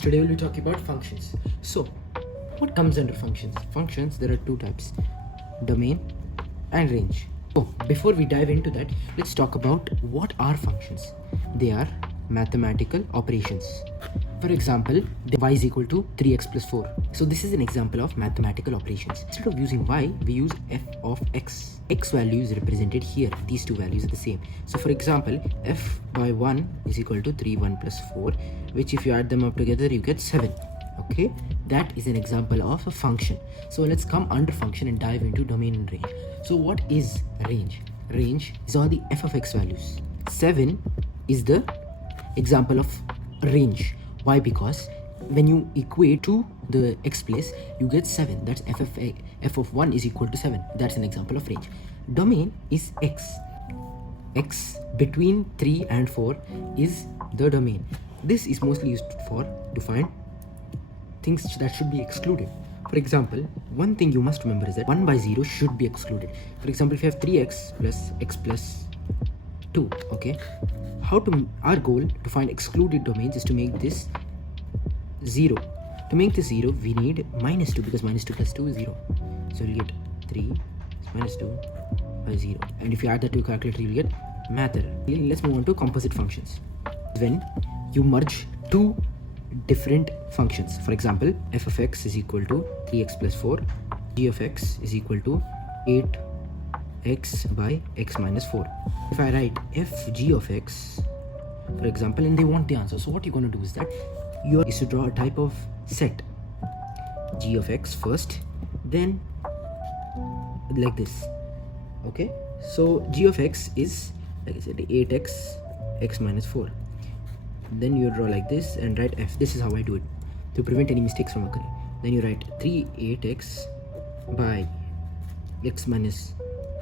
Today we'll be talking about functions. So, what comes under functions? Functions, there are two types, domain and range. So, before we dive into that, let's talk about what are functions. They are mathematical operations. For example, y is equal to 3x plus 4. So this is an example of mathematical operations. Instead of using y, we use f of x. X value is represented here. These two values are the same. So for example, f by 1 is equal to 3, 1 plus 4, which if you add them up together, you get 7. Okay, that is an example of a function. So let's come under function and dive into domain and range. So what is range? Range is all the f of x values. 7 is the example of range. Why? Because when you equate to the x place, you get 7. That's f of 1 is equal to 7. That's an example of range. Domain is x. X between 3 and 4 is the domain. This is mostly used to find things that should be excluded. For example, one thing you must remember is that 1 by 0 should be excluded. For example, if you have 3x plus x plus 2, okay? Our goal to find excluded domains is to make this 0. To make this 0, we need minus 2 because minus 2 plus 2 is 0. So we'll get 3 minus 2 by 0. And if you add that to your calculator, you'll get math error. Let's move on to composite functions. When you merge two different functions. For example, f of x is equal to 3x plus 4. G of x is equal to 8x by x minus 4. If I write f g of x, for example, and they want the answer, so what you're going to do is that you is to draw a type of set g of x first, then like this. Okay, so g of x is, like I said, 8x x minus 4. Then you draw like this and write f. This is how I do it to prevent any mistakes from occurring. Then you write 8x by x minus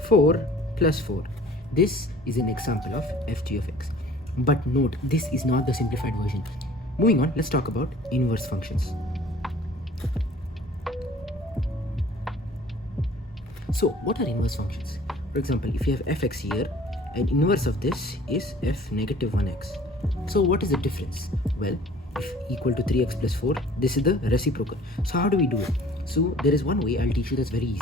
4 plus 4. This is an example of fg of x. But note, this is not the simplified version. Moving on, let's talk about inverse functions. So what are inverse functions? For example, if you have fx here, and inverse of this is f negative 1x. So what is the difference? Well, if equal to 3x plus 4, this is the reciprocal. So how do we do it? So there is one way I'll teach you that's very easy.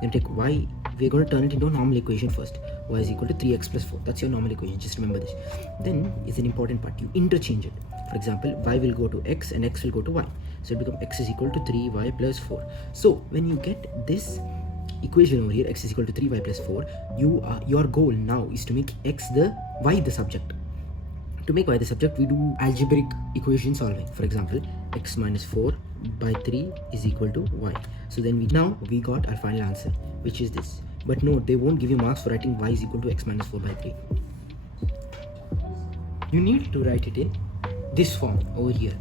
Then take y, we're going to turn it into a normal equation first. Y is equal to 3x plus 4. That's your normal equation, just remember this. Then is an important part, you interchange it. For example, y will go to x and x will go to y. So it becomes x is equal to 3y plus 4. So when you get this equation over here, x is equal to 3y plus 4, your goal now is to make y the subject. To make y the subject, we do algebraic equation solving. For example, x minus 4 by 3 is equal to y. So then we got our final answer, which is this. But no, they won't give you marks for writing y is equal to x minus 4 by 3. You need to write it in this form over here.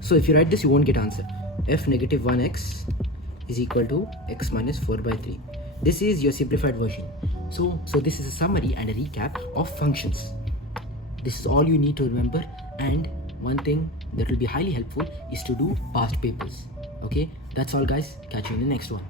So if you write this, you won't get answer. F negative 1x is equal to x minus 4 by 3. This is your simplified version. So this is a summary and a recap of functions. This is all you need to remember, and one thing that will be highly helpful is to do past papers. Okay, that's all guys, catch you in the next one.